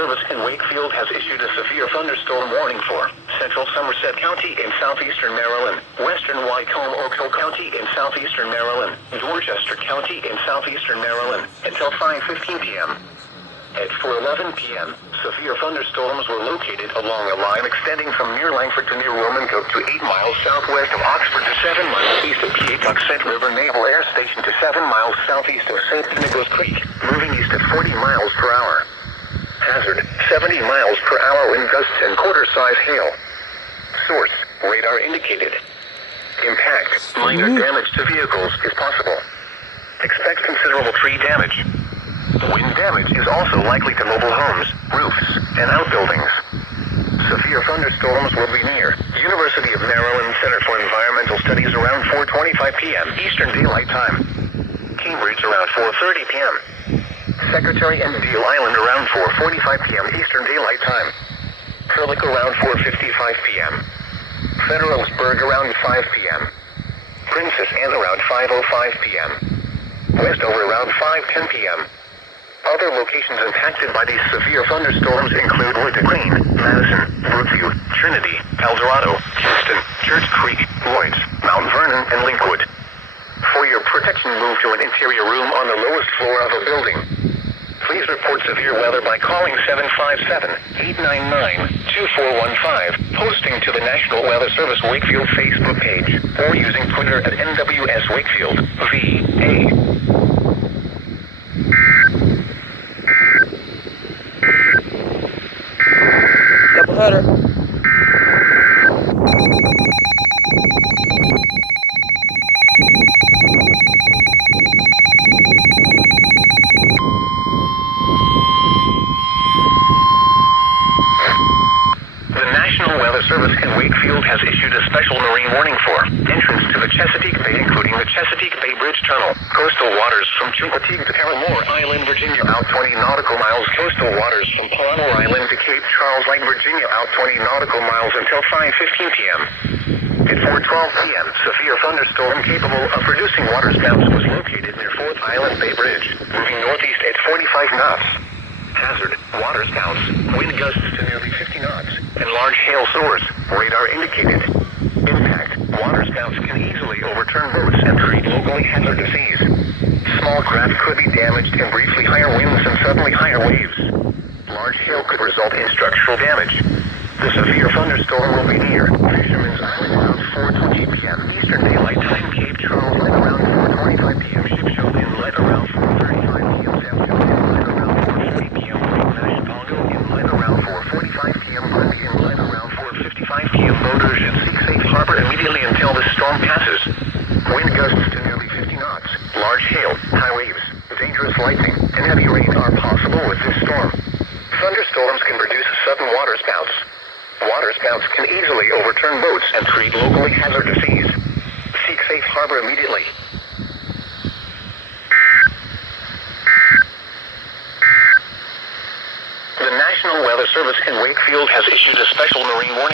Service in Wakefield has issued a severe thunderstorm warning for central Somerset County in southeastern Maryland, western Wycombe-Oakville County in southeastern Maryland, Dorchester County in southeastern Maryland, until 5:15 p.m. At 4:11 p.m., severe thunderstorms were located along a line extending from near Langford to near Romancoke to 8 miles southwest of Oxford to 7 miles east of Pawtuxet River Naval Air Station to 7 miles southeast of St. Nicholas Creek, moving east at 40 miles per hour. Hazard, 70 miles per hour wind gusts and quarter-size hail. Source, radar indicated. Impact, minor damage to vehicles is possible. Expect considerable tree damage. Wind damage is also likely to mobile homes, roofs, and outbuildings. Severe thunderstorms will be near University of Maryland Center for Environmental Studies around 4:25 p.m. Eastern Daylight Time. Cambridge around 4:30 p.m. Secretary and Deal Island around 4:45 p.m. Eastern Daylight Time. Curlick around 4:55 p.m. Federalsburg around 5 p.m. Princess Anne around 5:05 p.m. Westover around 5:10 p.m. Other locations impacted by these severe thunderstorms include Wood Green, Madison, Brookview, Trinity, Eldorado, Houston, Church Creek, Lloyds, Mount Vernon, and Linkwood. For your protection, move to an interior room on the lowest floor of a building. Please report severe weather by calling 757-899-2415, posting to the National Weather Service Wakefield Facebook page, or using Twitter at NWS Wakefield, VA. Doubleheader. The National Weather Service in Wakefield has issued a special marine warning for entrance to the Chesapeake Bay, including the Chesapeake Bay Bridge Tunnel, coastal waters from Chunquetig to Paramore Island, Virginia, out 20 nautical miles, coastal waters from Palano Island to Cape Charles Lake, Virginia, out 20 nautical miles until 5:15 p.m. At 4:12 p.m., severe thunderstorm capable of producing waterspouts was located near 4th Island Bay Bridge, moving northeast at 45 knots. Hazard, waterspouts, wind gusts to nearly 50 knots, and large hail source, radar indicated. Impact, waterspouts can easily overturn boats and create locally hazardous seas. Small craft could be damaged and briefly higher winds and suddenly higher waves. Large hail could result in structural damage. The severe thunderstorm will be near Fisherman's Island around 4:20 p.m. Eastern Daylight Time, Cape Charles Lake around 4:25 p.m. Shipshow Inlet around 4:35 p.m. Southfield Inlet around 4:40 p.m. Lake Chicago Inlet around 4:45 p.m. Grundy Inlet around 4:55 p.m. Boaters should seek safe harbor immediately until the storm passes. Wind gusts to nearly 50 knots, large hail, high waves, dangerous lightning, and heavy rain are possible with this storm. Thunderstorms can produce sudden waterspouts. Waterspouts can easily overturn boats and create locally hazardous seas. Seek safe harbor immediately. The National Weather Service in Wakefield has issued a special marine warning.